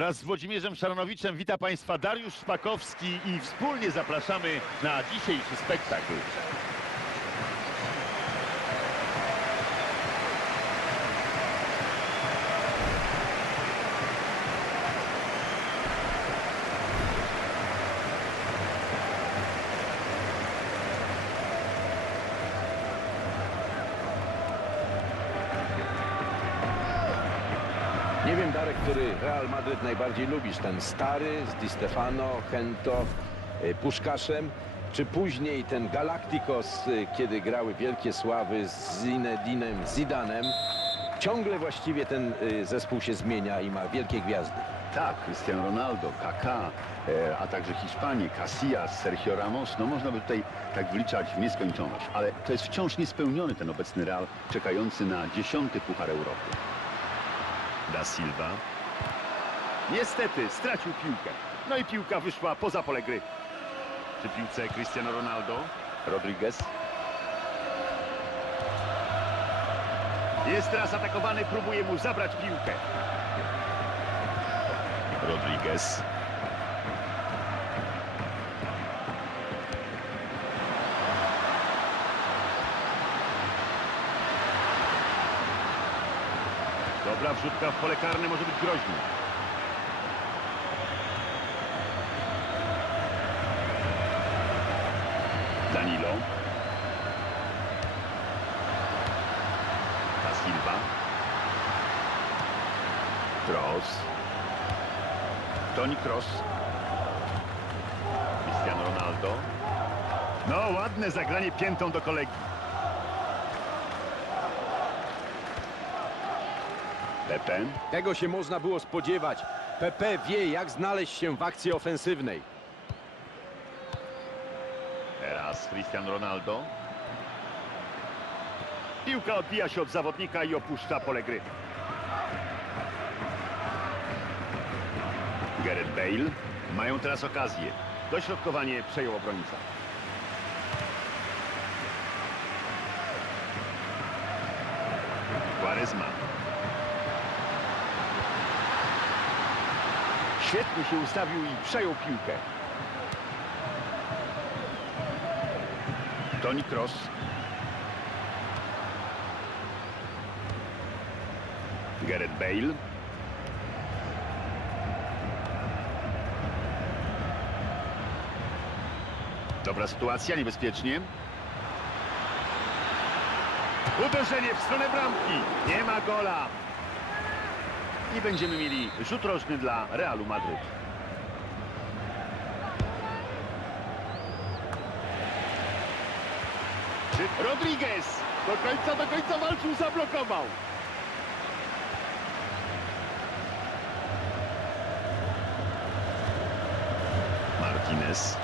Wraz z Włodzimierzem Szaranowiczem wita Państwa Dariusz Szpakowski i wspólnie zapraszamy na dzisiejszy spektakl. Nie wiem, Darek, który Real Madryt najbardziej lubisz. Ten stary z Di Stefano, Hento, y, Puszkaszem, czy później ten Galacticos, y, kiedy grały wielkie sławy z Zinedinem Zidanem. Ciągle właściwie ten y, zespół się zmienia i ma wielkie gwiazdy. Tak, Cristiano Ronaldo, Kaká, e, a także Hiszpanie, Casillas, Sergio Ramos. No można by tutaj tak wliczać w nieskończoność, ale to jest wciąż niespełniony ten obecny Real, czekający na dziesiąty Puchar Europy. Da Silva. Niestety stracił piłkę. No i piłka wyszła poza pole gry. Przy piłce Cristiano Ronaldo. Rodriguez, Jest teraz atakowany, próbuje mu zabrać piłkę. Rodriguez. Dobra wrzutka w pole karne może być groźna. Danilo, Da Silva. Kroos, Toni Kroos, Cristiano Ronaldo. No, ładne zagranie piętą do kolegi. Pepe, Tego się można było spodziewać. PP wie, jak znaleźć się w akcji ofensywnej. Teraz Cristiano Ronaldo. Piłka odbija się od zawodnika i opuszcza pole gry. Gareth Bale, Mają teraz okazję. Dośrodkowanie przejął obrońca. Quaresma. Świetnie się ustawił i przejął piłkę. Toni Kroos, Gareth Bale, Dobra sytuacja, niebezpiecznie. Uderzenie w stronę bramki. Nie ma gola. I będziemy mieli rzut rożny dla Realu Madryt. Rodriguez do końca, do końca walczył, zablokował. Martinez,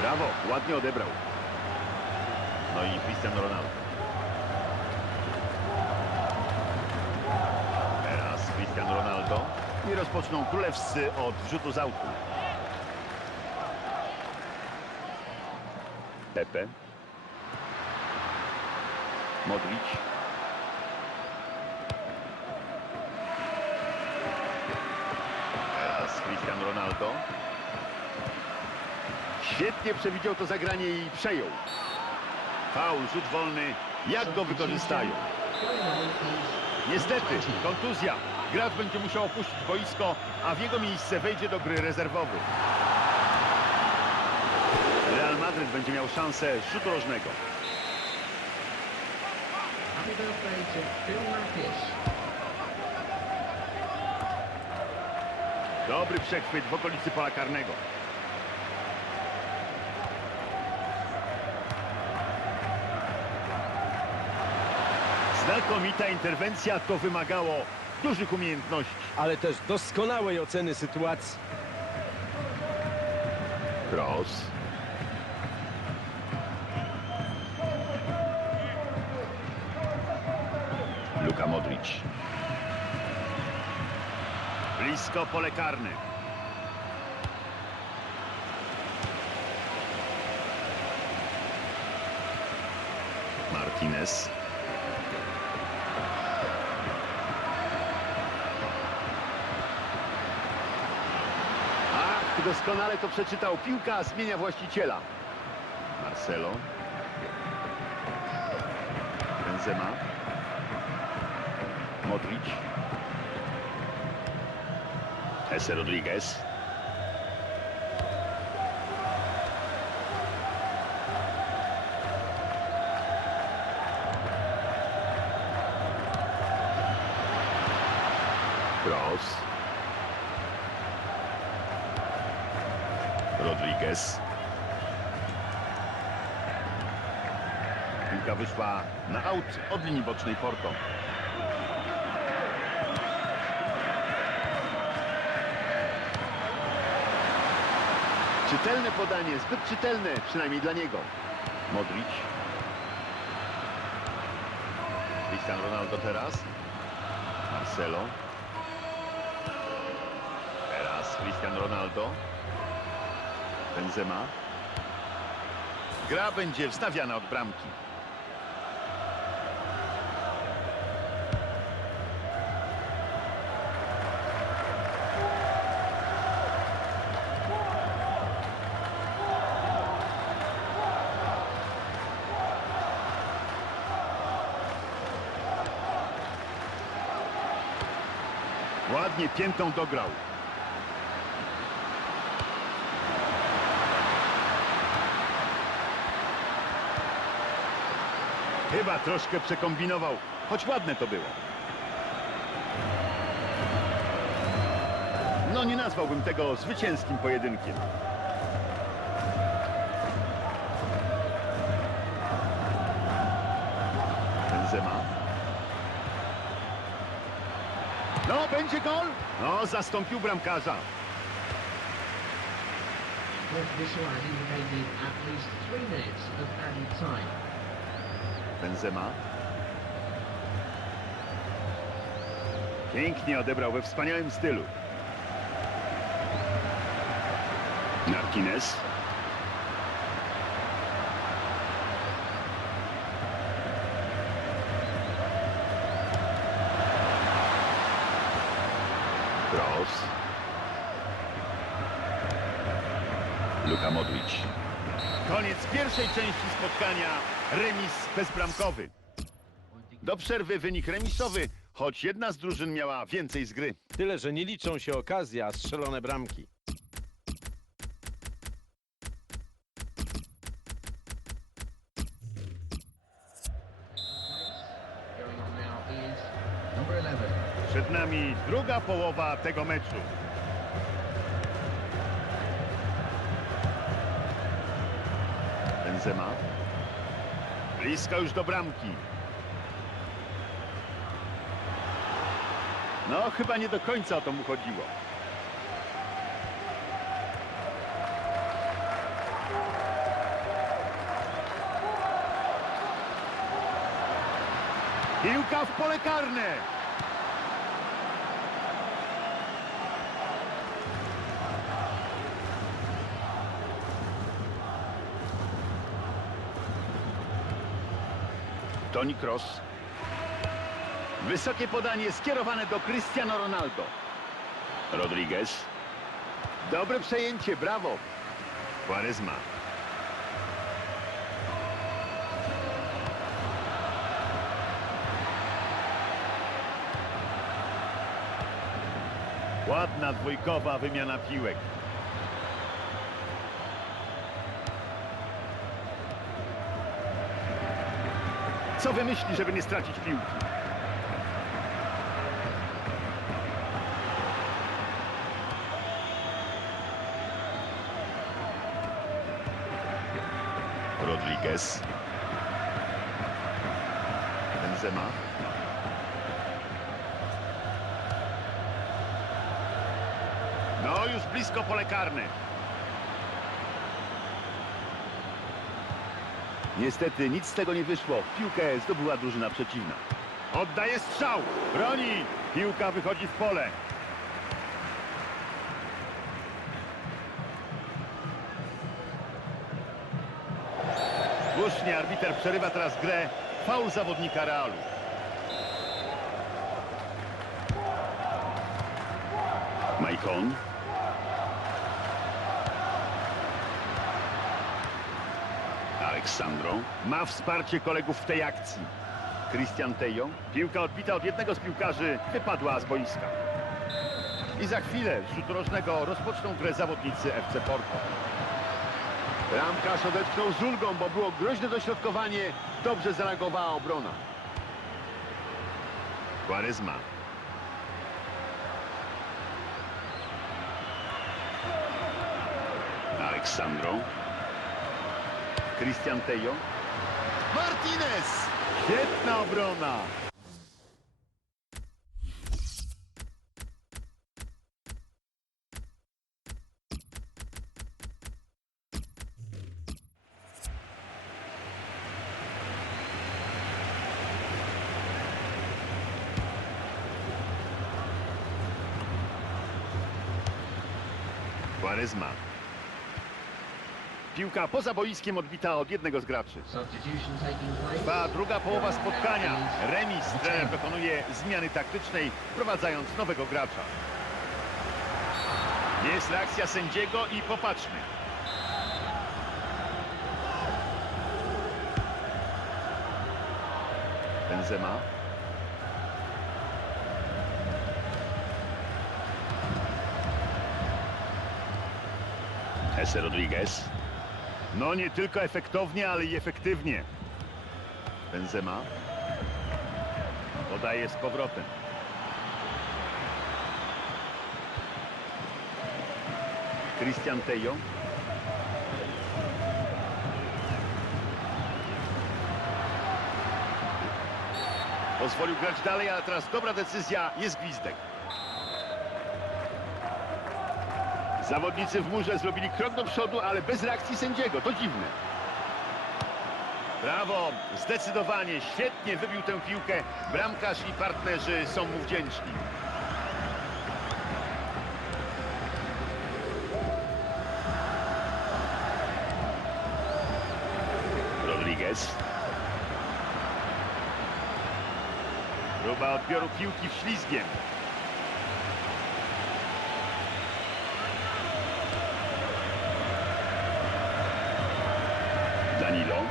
Brawo, ładnie odebrał. No i Cristiano Ronaldo. Teraz Cristiano Ronaldo. I rozpoczną królewscy od rzutu z autu. Pepe, Modric, Teraz Cristiano Ronaldo. Świetnie przewidział to zagranie i przejął. Faul, rzut wolny. Jak go wykorzystają? Niestety, kontuzja. Gracz będzie musiał opuścić boisko, a w jego miejsce wejdzie do gry rezerwowy. Real Madryt będzie miał szansę rzutu rożnego. Dobry przechwyt w okolicy pola karnego. Znakomita interwencja, to wymagało dużych umiejętności. Ale też doskonałej oceny sytuacji. Kroos, Luka Modric, Blisko pole karne. Martinez, doskonale to przeczytał. Piłka zmienia właściciela. Marcelo. Benzema. Modric. Jesse Rodriguez. Wyszła na aut od linii bocznej Porto. Czytelne podanie, zbyt czytelne, przynajmniej dla niego. Modric. Cristiano Ronaldo teraz. Marcelo. Teraz Cristiano Ronaldo. Benzema. Gra będzie wstawiana od bramki. Ładnie piętą dograł. Chyba troszkę przekombinował, choć ładne to było. No nie nazwałbym tego zwycięskim pojedynkiem. Będzie gol. No, zastąpił bramkarza. Benzema. Pięknie odebrał we wspaniałym stylu. Martinez. Cross. Luka Modric. Koniec pierwszej części spotkania. Remis bezbramkowy. Do przerwy wynik remisowy, choć jedna z drużyn miała więcej z gry. Tyle, że nie liczą się okazje, a strzelone bramki. Going on now is number 11. Przed nami druga połowa tego meczu. Benzema. Blisko już do bramki. No, chyba nie do końca o to mu chodziło. Piłka w pole karne. Toni Kroos. Wysokie podanie skierowane do Cristiano Ronaldo. Rodriguez. Dobre przejęcie, brawo. Quaresma. Ładna dwójkowa wymiana piłek. Co wymyśli, żeby nie stracić piłki? Rodriguez. Benzema. No już blisko pole karne. Niestety nic z tego nie wyszło. Piłkę zdobyła drużyna przeciwna. Oddaje strzał. Broni. Piłka wychodzi w pole. Słusznie arbiter przerywa teraz grę. Faul zawodnika Realu. Maicon. Aleksandro. Ma wsparcie kolegów w tej akcji. Christian Tejo. Piłka odbita od jednego z piłkarzy wypadła z boiska. I za chwilę z rzutu rożnego rozpoczną grę zawodnicy FC Porto. Bramkarz odetchnął z ulgą, bo było groźne dośrodkowanie. Dobrze zareagowała obrona. Quaresma. Aleksandro. Christian Tejo. Martinez! Świetna obrona. Quaresma. Piłka poza boiskiem odbita od jednego z graczy. Trwa druga połowa spotkania. Remis. Trener dokonuje zmiany taktycznej, wprowadzając nowego gracza. Jest reakcja sędziego i popatrzmy. Benzema. Jesse Rodriguez. No nie tylko efektownie, ale i efektywnie. Benzema. Podaje z powrotem. Christian Tejo. Pozwolił grać dalej, ale teraz dobra decyzja, jest gwizdek. Zawodnicy w murze zrobili krok do przodu, ale bez reakcji sędziego. To dziwne. Brawo, zdecydowanie, świetnie wybił tę piłkę. Bramkarz i partnerzy są mu wdzięczni. Rodriguez. Próba odbioru piłki ślizgiem. Danilo.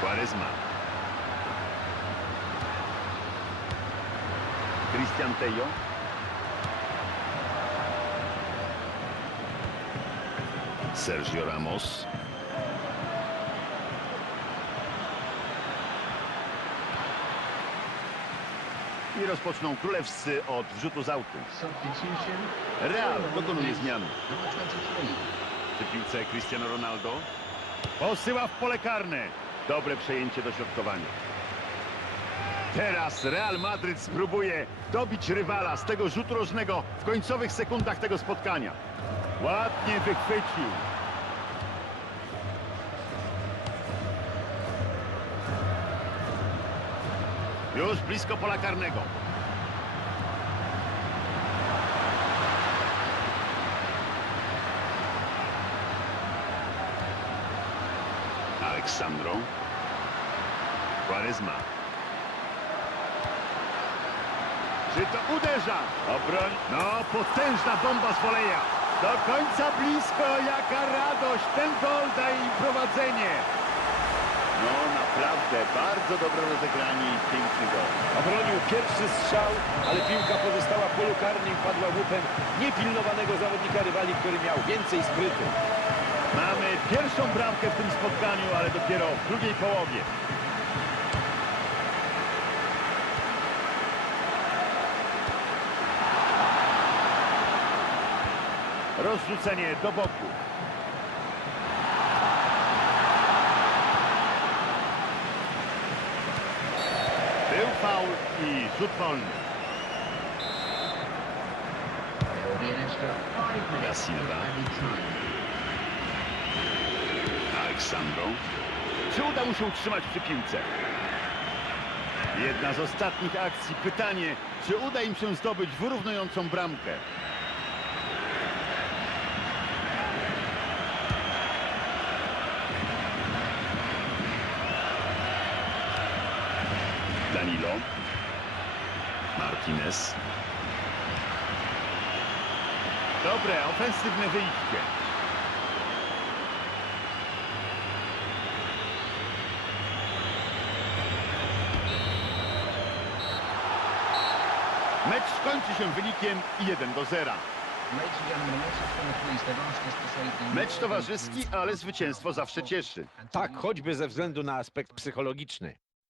Quaresma. Christian Tejo. Sergio Ramos. I rozpoczną królewscy od wrzutu z autu. Real dokonuje zmiany. Number 23. Przy piłce Cristiano Ronaldo. Posyła w pole karne. Dobre przejęcie dośrodkowania. Teraz Real Madryt spróbuje dobić rywala z tego rzutu rożnego w końcowych sekundach tego spotkania. Ładnie wychwycił. Już blisko pola karnego. Aleksandro. Quaresma. Czy to uderza? Obroń. No, potężna bomba z woleja. Do końca blisko, jaka radość. Ten gol daje im prowadzenie. No naprawdę, bardzo dobre rozegranie i piękny gol. Obronił pierwszy strzał, ale piłka pozostała w polu karnym padła łupem niepilnowanego zawodnika rywali, który miał więcej sprytu. Mamy pierwszą bramkę w tym spotkaniu, ale dopiero w drugiej połowie. Rozrzucenie do boku. Był faul i rzut wolny. Of Silva. Aleksandro. Czy uda mu się utrzymać przy piłce? Jedna z ostatnich akcji. Pytanie, czy uda im się zdobyć wyrównującą bramkę? Danilo. Martinez. Dobre, ofensywne wyjście. Mecz kończy się wynikiem 1 do 0. Ladies and gentlemen, the message from the police, they've asked us to say the Mecz towarzyski, ale zwycięstwo zawsze cieszy. Tak, choćby ze względu na aspekt psychologiczny.